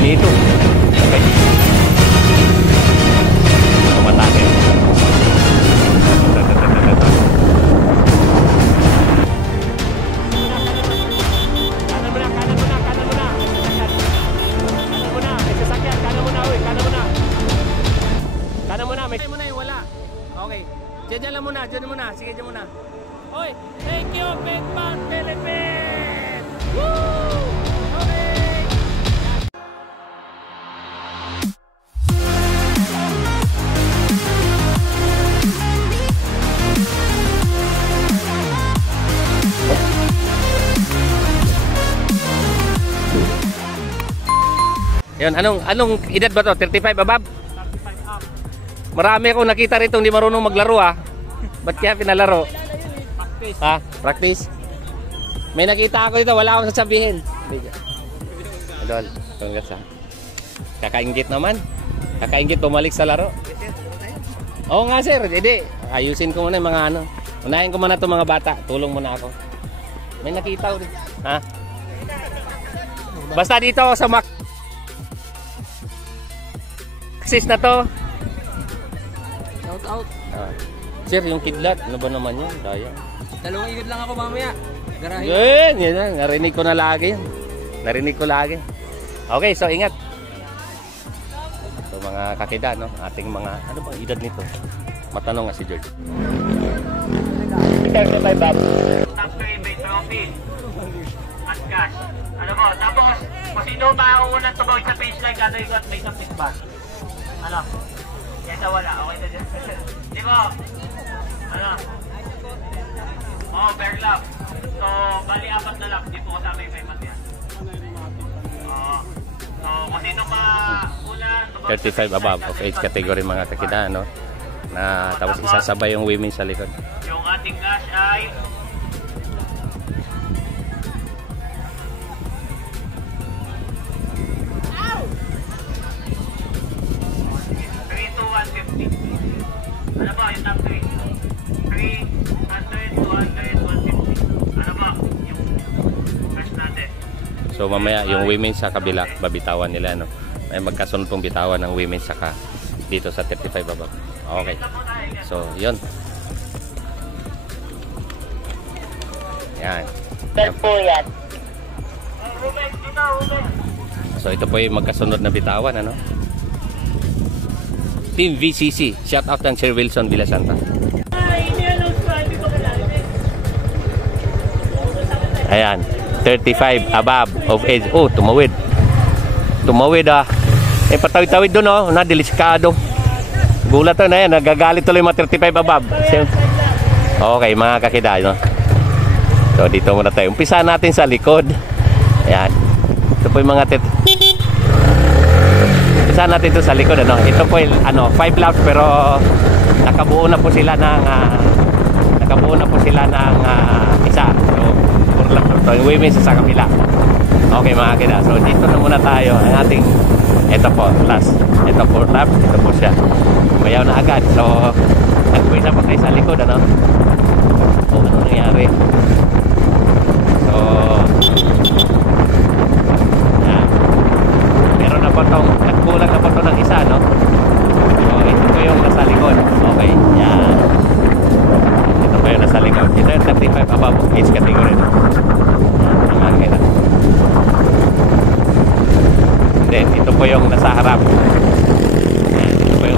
nito. Okay. Matake. Diyan muna. Sige, diyan muna. Oy, thank you, Big Bang Philippines! Woo! Okay! Yan, anong edad ba to? 35 above? 35 up. Marami akong nakita rito hindi marunong maglaro ah. Ba't kaya pinalaro? Practice. Ha? Practice? May nakita ako dito, wala akong sasabihin. Idol, congrats ha. Kakaingit naman. Kakaingit bumalik sa laro. Oo nga sir, hindi. Ayusin ko muna yung mga ano. Unahin ko muna itong mga bata. Tulong muna ako. May nakita ko dito. Ha? Basta dito sa Maxis na to. Shout out. Sir, yung kidlat, ano ba naman yan? Daya. Dalawang ikot lang ako mamaya. Garahe. Yan. Narinig ko na lagi. Narinig ko lagi. Okay, so ingat. So mga kakida, no? Ating mga, ano bang edad nito? Matanong nga si George. 35 Bob. Top 3 may trophy. At cash. Ano mo? Tapos, kung sino ba ang unang tumawag sa page like, ano yung may kapit ba? Ano? Yan na wala. Okay na dyan. Di ba? Ano? Oh, bear lap. So, bali 4 na lap. Di po kasama yung may mat yan. Oo. So, kung sino ba unang tumawag 35 above of age category mga kakida, no? Na tapos isasabay yung women sa likod. Yung ating cash ay 3 to 150. Ano ba yung top 3? 300, 200, 150. Ano ba yung cash natin? So mamaya yung women sa kabila babitawan nila, no? May magkasunod pong bitawan ng women saka dito sa 35 above. Okay. So, yun. Yan. Yan po yan. So, ito po yung magkasunod na bitawan, ano? Team VCC. Shout out ng Sir Wilson Villasanta. Ayan. 35 above of age. Oh, tumawid. Tumawid ah. Eh, patawid-tawid doon, oh. Nadeliskado. Gulat to na yan. Nagagalit tuloy mga 35 above. Okay, mga kakida, no? So, dito muna tayo. Umpisa natin sa likod. Ayan. Ito po yung mga umpisa natin ito sa likod, ano? Ito po yung, 5 laps, pero nakabuo na po sila ng isa. So, 4 laps ito. Yung women sa kabila. Okay, mga kakida. So, dito na muna tayo. Ang ating, ito po, last. Ito 4 laps. Ito po siya. Mayaw na agad. So, nagpuwisa pa tayo sa likod, ano? O, ano nangyari? So, yan. Meron na po itong, nagkulang na po ito ng isa, no? So, ito po yung nasa likod. Okay, yan. Ito po yung nasa likod. Ito yung 35 above age category, no? Yan, okay na. Then, ito po yung nasa harap.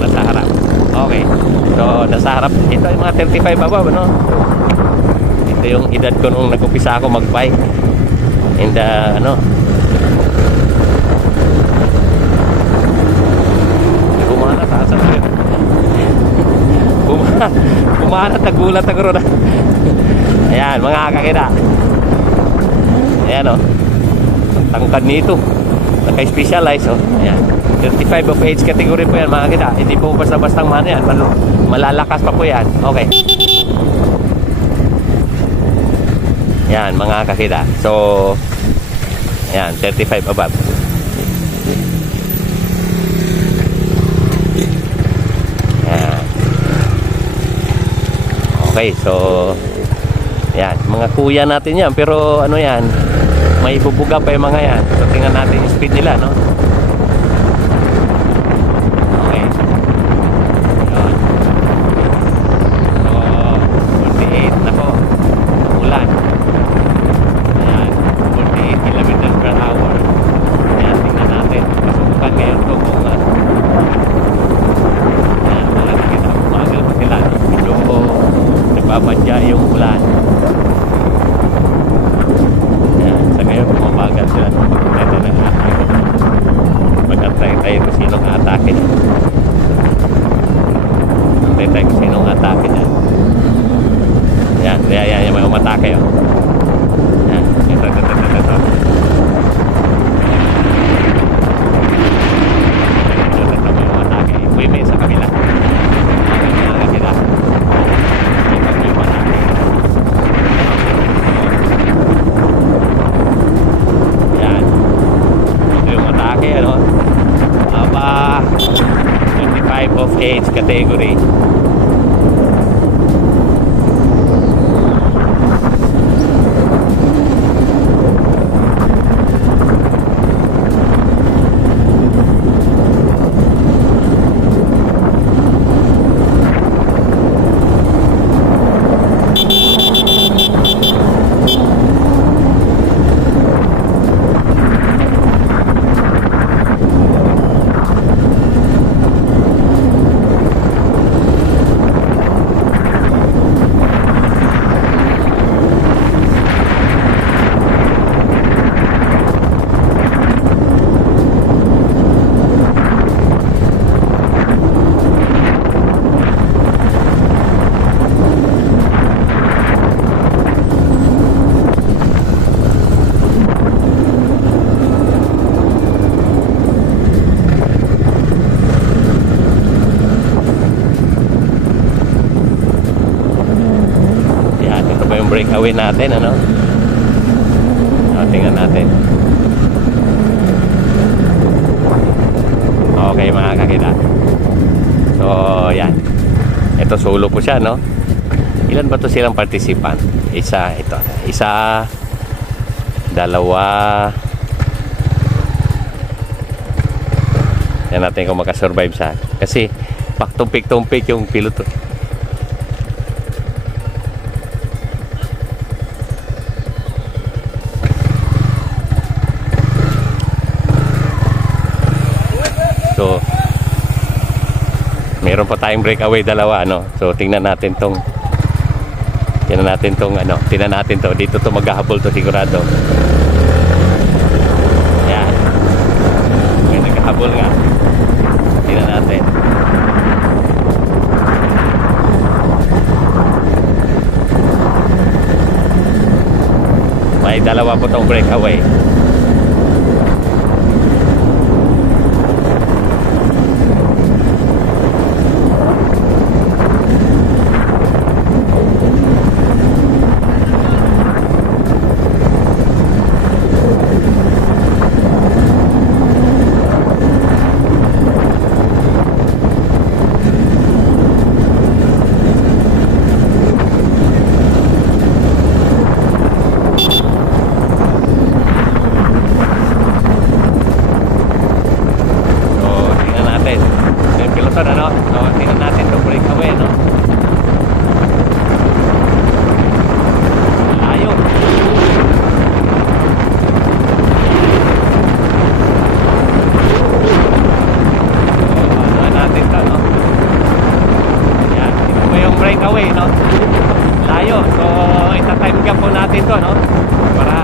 Nasa harap. Okay. So, nasa harap. Ito yung mga 35 above, no? Ito yung edad ko nung nag-upisa ako mag-bike. And, ano? Bumanat, asa na yun? Bumanat, nagulat ako ron. Ayan, mga kakida. Ayan, oh. Tangkad nito. Naka-specialize, oh. Ayan. 35 of age category po yan, mga kita. Hindi po basta-bastang mana yan. Malalakas pa po yan. Okay. Yan, mga kakita. So, yan, 35 above. Yan. Okay, so, yan. Mga kuya natin yan. Pero, ano yan, may bubuga pa yung mga yan. So, tingnan natin yung speed nila, no? category. Breakaway natin, ano? Tingnan natin. Okay, mga kakita. So, yan. Ito, solo po siya, no? Ilan ba to silang participant? Isa, ito. Isa, dalawa. Yan natin kung makasurvive siya. Kasi, paktumpik-tumpik yung piloto. So, meron pa tayong breakaway dalawa, ano. So, tingnan natin tong ano, tingnan natin to. Dito to maghahabol to sigurado. Yan. May naghahabol nga. Tingnan natin. May dalawa po tong breakaway. Ano? So, tingnan natin itong breakaway, no? Layo. So, ano natin ito, no? Yan. Ito po yung breakaway, no? Layo. So, ita-time gap po natin ito, no? Para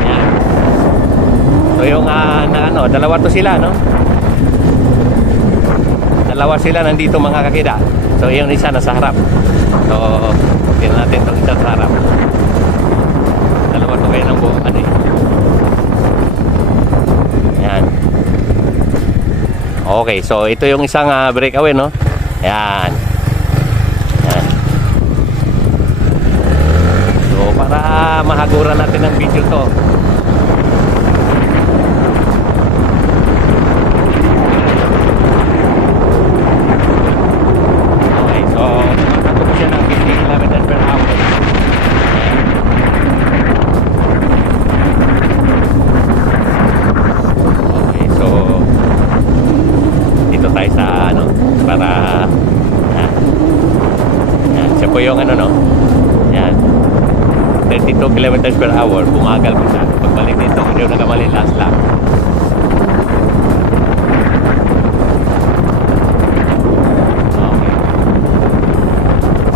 yan. So, yung ano, dalawa to sila, no? Dalawa sila nandito, mga kakida. So, yung isa nasa harap. So, tingnan natin itong isa sa harap. Dalawa to kayo ng buong ano eh. Yan. Okay, so ito yung isang breakaway, no? Yan. Yan. So, para mahaguran natin ang video to. Yung ano, no? Yan. 32 kilometers per hour. Bumagal po siya. Pagbalik dito, hindi yung nagamali last lap. Okay.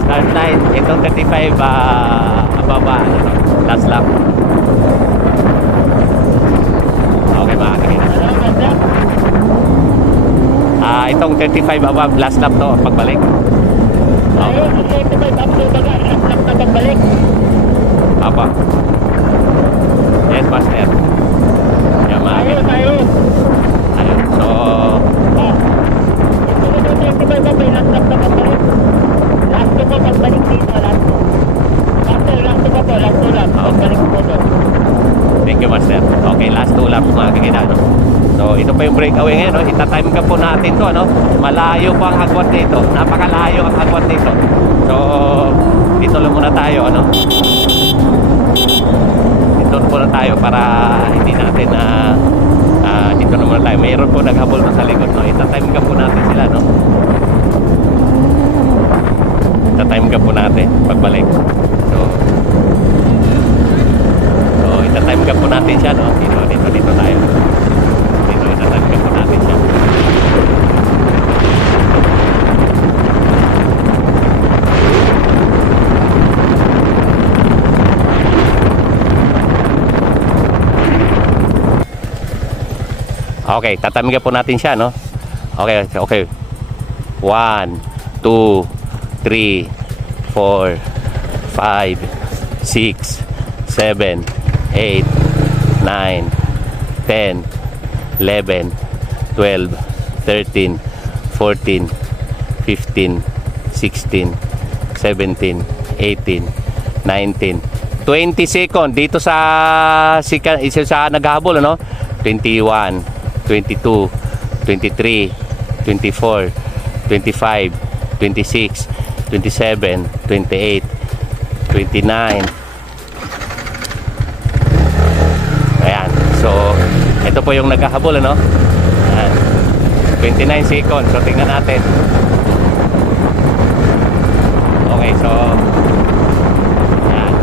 Start line. Itong 35 ababa. Ano, no? Last lap. Okay, makakakita. Itong 35 above. Last lap to. Pagbalik. Ayun, ito ba tapos baga lap na pagbalik? Apa? Yes, master. Yan, Ayun. ayun. So, ito ba lap na pagbalik? Last ko pagbalik dito, last ko. Last ko po, last 2 laps. Pagbalik po to. thank you, master. Okay, last 2 laps, mga kakita, no? So, So ito pa yung breakaway ngayon, no? Ita-time ka po natin to, ano? Malayo po ang agwat dito. Napakalayo ang agwat dito. So dito lang muna tayo, ano? Dito muna tayo para hindi natin dito naman tayo. Mayroon po naghabol sa likod, no? Ita-time ka po natin sila, no? Ita-time ka po natin pagbalik. So ita-time ka po natin siya, no? Dito tayo. Dito ita-time ka po natin siya. Okay, tatamigan po natin siya, no? Okay. 1, 2, 3, 4, 5, 6, 7, 8, 9, 10, 11, 12, 13, 14, 15, 16, 17, 18, 19, 20 second dito sa naghahabol, ano? 21, 22, 23, 24, 25, 26, 27, 28, 29. Ayan. So, ito po yung naghahabol, ano? Ayan. 29 seconds. So, tingnan natin. Okay, so ayan.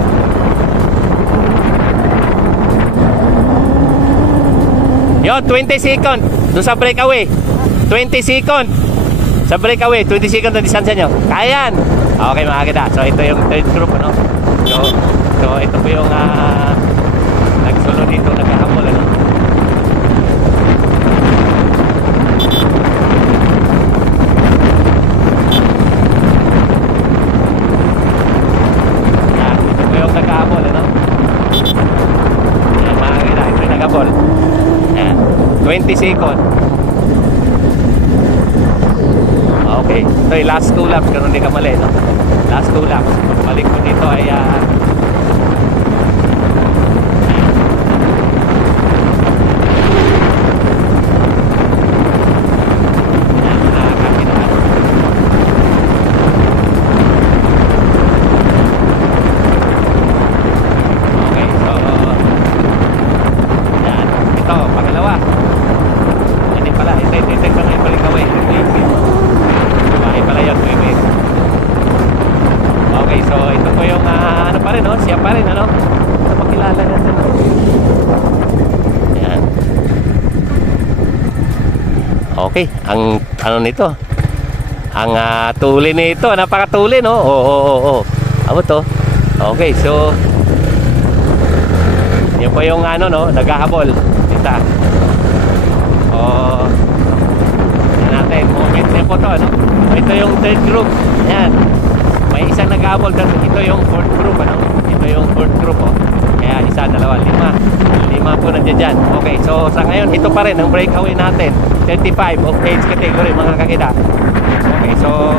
Yo, 20 second doon sa breakaway. 20 second sa breakaway. 20 second na distansya nyo. Kayan. Okay mga kita. So ito yung third group, ano? So ito po yung nagsulo dito, naghahabol, ano? Yan, ito po yung naghahabol, ano? Yan mga kita. Ito yung naghahabol. 20 second. Okay. So last 2 laps, ganun din kamali, no? Last 2 laps. Pagbalik ko dito ay okay, ang ano nito, ang tuli nito, napakatuli, no? Oo. Ano to? Okay, so yun po yung ano, no, naghahabol. Kita. Yan natin, moment niya po to, no? Ito yung third group. Ayan. May isang naghahabol doon. Ito yung fourth group, ano? Ito yung fourth group, oh. Kaya isa, dalawa, lima po nandiyan dyan. Okay, so sa ngayon, ito pa rin ang breakaway natin. 35 of age category, mga kakita. Okay, so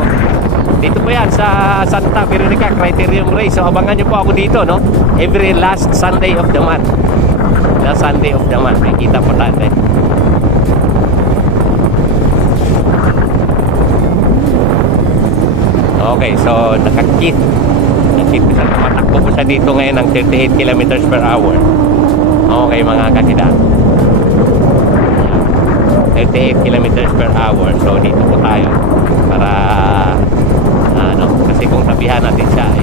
dito po yan sa Santa Veronica Criterium Race. So abangan nyo po ako dito, no? Every last Sunday of the month. Last Sunday of the month. May kita po natin. Okay, so nakakit. Tumatakbo po siya dito ngayon ng 38 kilometers per hour. Okay mga kakita, 38 kilometers per hour. So dito po tayo para kasi kung tabihan natin siya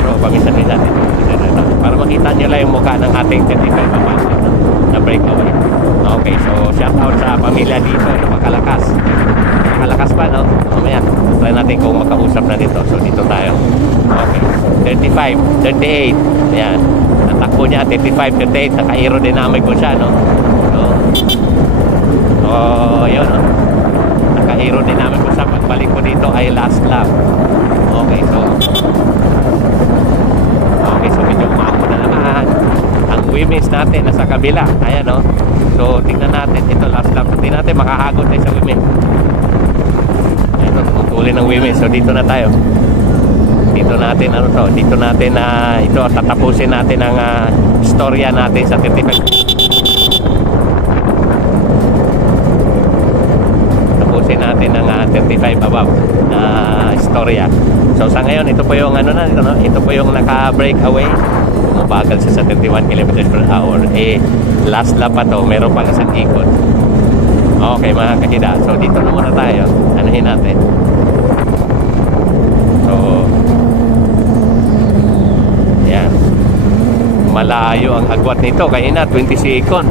pero paminsan-minsan para makita nyo lang yung mukha ng ating 35 above na breakaway. Okay, so shout out sa pamilya dito, napakalakas pa, no? Mamaya try natin kung makausap na dito. So dito tayo. Okay, 35, 38. Ayan, ang takbo niya 35, 38. Naka-aerodynamic po siya, no? So yun, no? Naka-aerodynamic po siya. Pagbalik ko dito ay last lap. Okay, so medyo umako na naman. Ang women's natin nasa kabila. Ayan, no? So tingnan natin ito last lap. Hindi natin makahagod tayo sa women's. Ayan, tumutuloy ng women's. So dito na tayo. Dito natin ito tatapusin natin ang istorya natin sa 35. natin ng 35 above na istorya. So sa ngayon, ito po yung ano na, ito po yung naka-breakaway. Mabagal siya sa 31 km per hour. Eh, last lap pa to, meron pang isang ikot. Okay mga kakida, so dito na muna tayo. Anuhin natin. So, yan. Malayo ang agwat nito. Kaya na, 20 second.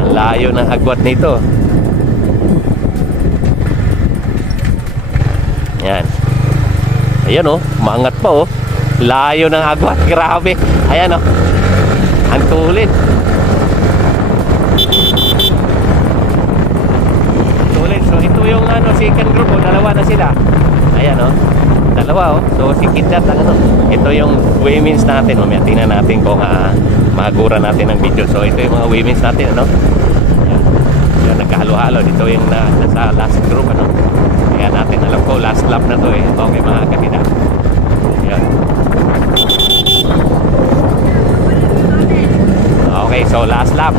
Ang layo ng agwat nito. Yan. Ayan oh, maangat pa oh. Layo ng agwat, grabe. Ayan oh. Ang tulit. Tulit. So ito yung ano, second group oh, dalawa na sila. Ayan oh. Dalawa oh. So si Kidat ang ano. Ito yung women's natin. Mamaya tingnan natin kung mahagura natin ng video. So ito yung mga women's natin ano. Ayan. Yung nagkahalo-halo. Dito yung nasa last group ano. Kaya natin alam ko last lap na to eh. Okay mga kapita. Ayan. Okay, so last lap.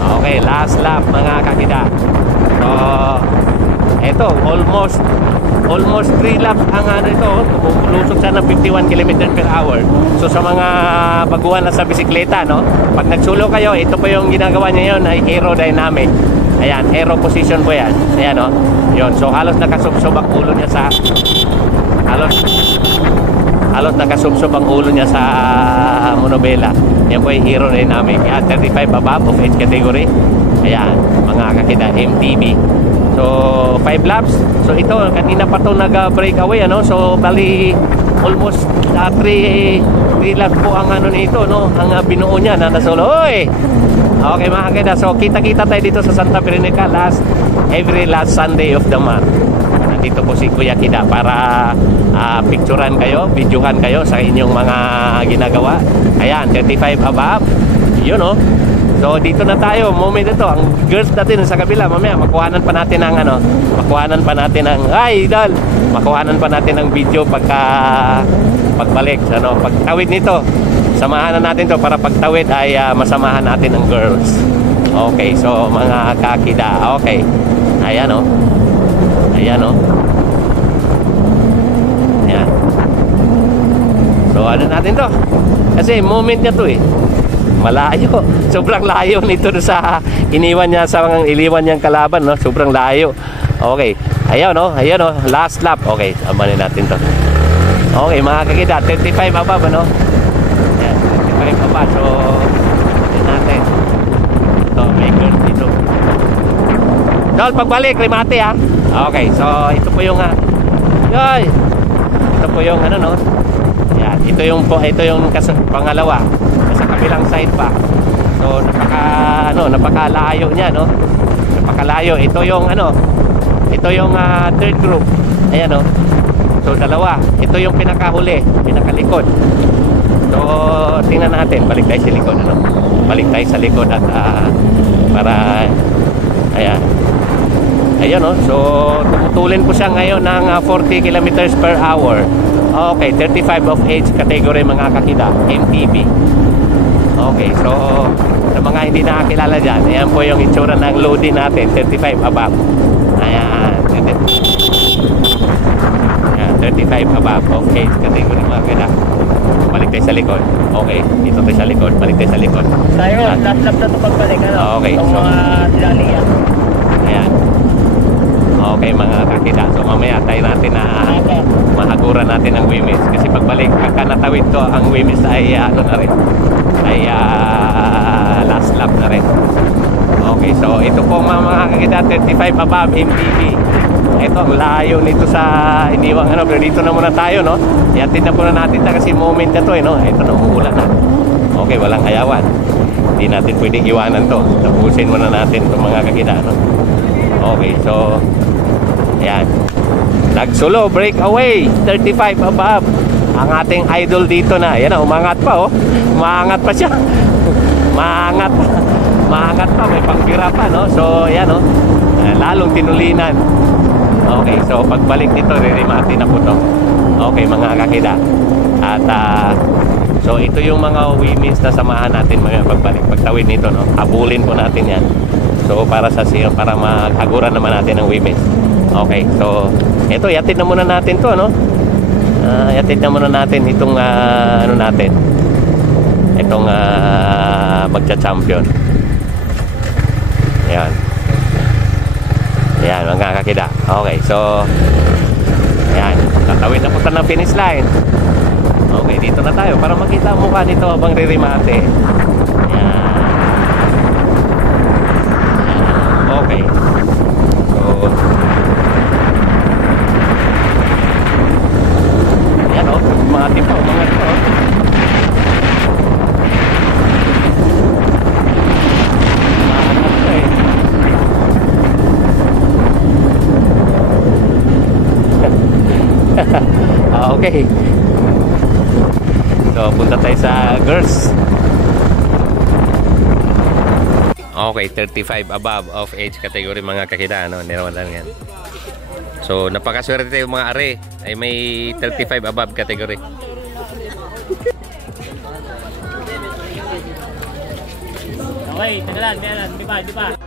Okay, last lap mga kakida. So eto, almost 3 laps ang ano ito. Lumusok siya ng 51 km per hour. So sa mga baguhan na sa bisikleta, no? Pag nagsulo kayo, ito po yung ginagawa niya yun ay aerodynamic. Ayan, aero position po yan. Ayan, no? Yun, so halos nakasubsob ang ulo niya sa halos nakasubsob ang ulo niya sa monobela. Yan po yung aerodynamic. Yan, 35 above of age category. Ayan, mga kakida, MTB. So 5 laps. So ito kanina pa to nag-breakaway ano. So bali almost 3 laps po ang ano nito no. Ang binuo niya na nasolo. Oy. Okay mga kakida. So kita-kita tayo dito sa Santa Veronica every last Sunday of the month. Nandito po si Kuya Kida para picturean kayo, videohan kayo sa inyong mga ginagawa. Ayan, 35 above. Yun no. So dito na tayo, moment ito. Ang girls natin sa kabila, mamaya makuhanan pa natin ng ano, makuhanan pa natin ng idol. Makuhanan pa natin ng video pagbalik, ano, pagtawid nito. Samahan na natin to para pagtawid ay masamahan natin ang girls. Okay, so mga kakida. Okay. Ayan oh. Ayan oh. Ayan. So ano natin to? Kasi moment niya to eh. Malayo. Sobrang layo nito sa iniwan niya sa mga iliwan niyang kalaban, no? Sobrang layo. Okay. Ayan, no? Ayan, no? Last lap. Okay, amanin natin to. Okay, mga kakida, 35 above, ano? Ayan, 35 above. So, amanin natin. Ito, may girl dito. Dol, pagbalik, remate, ha? Okay, so, ito po yung, ito po yung, ano, no? Ayan, ito yung pangalawa. Sa kabilang side pa. So napakalayo niya no. Napakalayo. Ito yung third group. Ayan no. So dalawa. Ito yung pinakahuli, pinakalikod. So tingnan natin, balik tayo sa likod ano. Balik tayo sa likod at para ayan. Ayan no. So tumutulin po siya ngayon ng 40 kilometers per hour. Okay, 35 of age category mga kakida, MTB. Okay, so sa mga hindi nakakilala dyan, ayan po yung itsura ng loading natin, 35 above. Ayan, 35 above of age category mga kakida. Balik tayo sa likod. Okay, dito tayo sa likod, balik tayo sa likod. Tayo, last lap na ito pagbalik ano? Okay, itong so mga silalian. ayan. Okay mga kakida, so mamaya tayo natin na mahagura natin ang women's kasi pagbalik, pagka natawid to ang women's ay ano na rin ay last lap na rin. Okay, so ito po mga kakida, 35 above MTB. Ito ang layo nito sa iniwang ano, pero dito na muna tayo no. Iatid na po na natin kasi moment na to eh no. Ito na, umuulan na. Okay, walang ayawan. Hindi natin pwedeng iwanan to. Tapusin muna natin itong mga kakida no. Okay, so ayan. Nagsulo, breakaway, 35 above. Ang ating idol dito na. Ayan na, umangat pa oh. Umangat pa siya. Maangat pa. Maangat pa, may pangbira pa no. So ayan oh. Lalong tinulinan. Okay, so pagbalik nito, ririmati na po to. Okay mga kakida. At so ito yung mga women's na samahan natin mga pagbalik. Pagtawid nito no. Habulin po natin yan. So para para maghaguran naman natin ng women's. Okay, so ito, yatid na muna natin to, no? Yatid na muna natin itong ano natin. Itong magcha-champion. Ayan. Ayan, mga kakida. Okay, so ayan, tatawid na punta ng finish line. Okay, dito na tayo para makita ang mukha nito habang ririmate. Ayan. Okay. So ayan, oh, mga tipo, mga tipo. Okay. So, punta tayo sa girls. Okay, 35 above of age category mga kakita, no? Nirawalan yan. So, napakaswerte tayo mga are ay may 35 above category. Okay, tagalan, di pa.